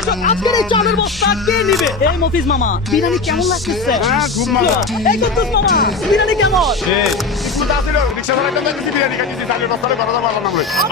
দর্শক আজকের এই চালের বস্তা কে নিবে? এই মফিজ মামা বিরিয়ানি কেমন লাগতেছে? খুব মজা। এই কুদ্দুস মামা বিরিয়ানি কেমন?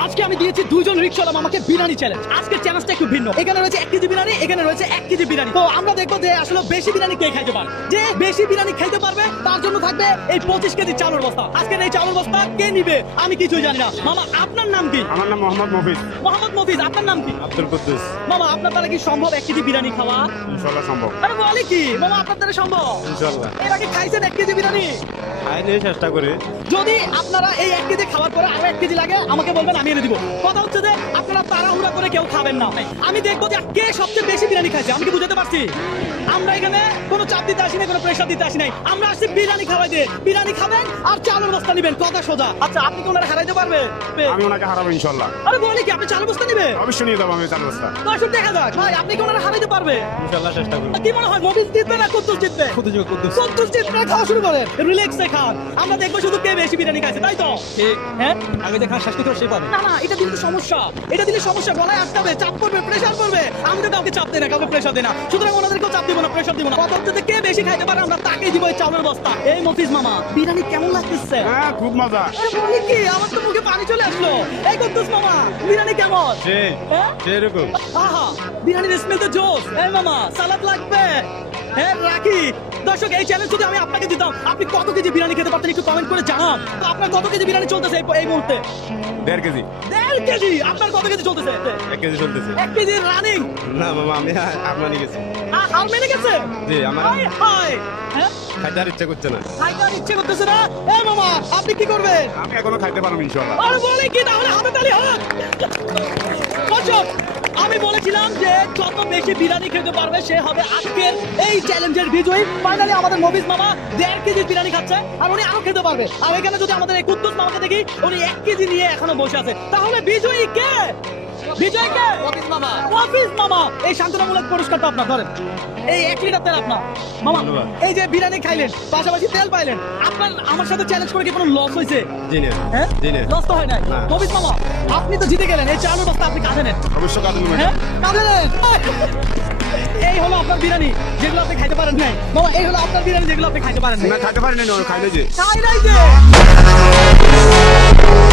আজকে আমি দিয়েছি দুইজন রিকশাওয়ালা মামাকে বিরিয়ানি চ্যালেঞ্জ। আজকের চ্যালেঞ্জটা একটু ভিন্ন। এখানে রয়েছে 1 কেজি বিরিয়ানি, এখানে রয়েছে 1 কেজি বিরিয়ানি। তো আমরা দেখবো যে আসলে বেশি বিরিয়ানি কে খাইতে পারে। যে বেশি বিরিয়ানি খাইতে পারবে তার জন্য থাকবে এই 25 কেজি চালের বস্তা। আজকের এই চালের বস্তা কে নিবে আমি কিছুই জানি না। মামা আপনার নাম কি? আমার নাম মোহাম্মদ মফিজ। মোহাম্মদ মফিজ, আপনার নাম কি? আব্দুল কুদ্দুস। মামা আপনার দ্বারা কি সম্ভব 1 কেজি বিরিয়ানি খাওয়া? ইনশাআল্লাহ সম্ভব। আরে বলে কি মামা আপনার দ্বারা সম্ভব? ইনশাআল্লাহ। এর আগে খাইছেন 1 কেজি বিরিয়ানি? খাইলে চেষ্টা করে। যদি আপনারা এই 1 কেজি খাওয়ার পরে আরো 1 কেজি লাগে আমাকে বলবেন, আমি এনে দিব। কথা হচ্ছে যে আপনারা তাড়াহুড়া করে কেউ খাবেন না। আমি দেখবো যে কে সবচেয়ে বেশি বিরিয়ানি খাইছে। আমি কি বুঝাতে পারছি? আমরা এখানে কোনো চাপ দিতে আসি না, কোনো প্রেশার দিতে আসি নাই। আমরা আসছি বিরিয়ানি খাওয়াই দিয়ে। বিরিয়ানি খাবেন আর চালের বস্তা নিবেন, কথা সোজা। আচ্ছা আপনি কি ওনারা হারাইতে পারবে? আমি ওনাকে হারাবো ইনশাআল্লাহ। আরে বলি কি আপনি চালের বস্তা নিবে? অবশ্যই নিয়ে যাবো আমি চার বস্তা। দর্শক দেখা যাক ভাই আপনি কি ওনারা হারাইতে পারবে? ইনশাআল্লাহ চেষ্টা করব। কি মনে হয় মফিজ জিতবে না কুদ্দুস জিতবে? কুদ্দুস জিতবে। খাওয়া শুরু করেন, রিল্যাক্সে খান। আমরা দেখবো শুধু কে বেশি বিরিয়ানি খাইছে, তাই তো? ঠিক। হ্যাঁ আগে যে খান শাস্তি করে সে পাবে। না না এটা দিলে তো সমস্যা। এটা দিলে সমস্যা, গলায় আটকাবে, চাপ পড়বে, প্রেসার পড়বে। আমি তো কাউকে চাপ দেই না, কাউকে প্রেসার দেই না। সুতরাং ওনাদেরকেও চাপ দিব না, প্রেসার দিব না। কথা হচ্ছে যে কে বেশি খাইতে পারে আমরা তাকেই দিব এই চাউলের বস্তা। এই মফিজ মামা বিরিয়ানি কেমন লাগতেছে? খুব মজা। আরে বলি কি আমার তো মুখে পানি চলে আসলো। এই কুদ্দুস মামা বিরিয়ানি কেমন? হ্যাঁ সেরকম। আহা বিরিয়ানির স্মেল তো জোস। এই মামা সালাদ লাগবে? হ্যাঁ রাখি। দর্শক এই চ্যালেঞ্জ যদি আমি আপনাকে দিতাম আপনি কত কেজি বিরিয়ানি খেতে পারতেন একটু কমেন্ট করে জানান। তো আপনার কত কেজি বিরিয়ানি চলতেছে এই মুহূর্তে? 1.5 কেজি। 1.5 কেজি। আপনার কত কেজি চলতেছে? 1 কেজি চলতেছে। 1 কেজি রানিং। না মামা আমি আপনার নিয়ে গেছি। হাল মেনে গেছে? জি আমার হাই হাই। হ্যাঁ খাইতে আর ইচ্ছা করছে না। খাইতে আর ইচ্ছে করতেছে না? এই মামা আপনি কি করবেন? আমি এখনো খাইতে পারবো ইনশাআল্লাহ। আরে বলে কি তাহলে হাতে তালি হোক। দর্শক আমি বলেছিলাম যে যত বেশি বিরিয়ানি খেতে পারবে সে হবে আজকের এই চ্যালেঞ্জের বিজয়ী। ফাইনালি আমাদের মফিজ মামা 1.5 কেজি বিরিয়ানি খাচ্ছে আর উনি আরো খেতে পারবে। আর এখানে যদি আমাদের এই কুদ্দুস মামাকে দেখি উনি 1 কেজি নিয়ে এখনো বসে আছে। তাহলে বিজয়ী কে? বিজয় কে? মফিজ মামা। মফিজ মামা এই শান্তনামূলক পুরস্কারটা আপনার ধরেন। এই 1 লিটার তেল আপনার মামা। এই যে বিরিয়ানি খাইলেন পাশাপাশি তেল পাইলেন, আপনার আমার সাথে চ্যালেঞ্জ করে কি কোনো লস হয়েছে? জি না। হ্যাঁ জি না। লস তো হয় নাই। না। মফিজ মামা আপনি তো জিতে গেলেন। এই চালের বস্তা আপনি কাঁধে নেন। অবশ্যই কাঁদে নেব। হ্যাঁ কাঁধে নেন। এই হলো আপনার বিরিয়ানি যেগুলো আপনি খাইতে পারেন নাই। মামা এই হলো আপনার বিরিয়ানি যেগুলো আপনি খাইতে পারেন নাই। না খাইতে পারি না, খাইলে যে খাই নাই যে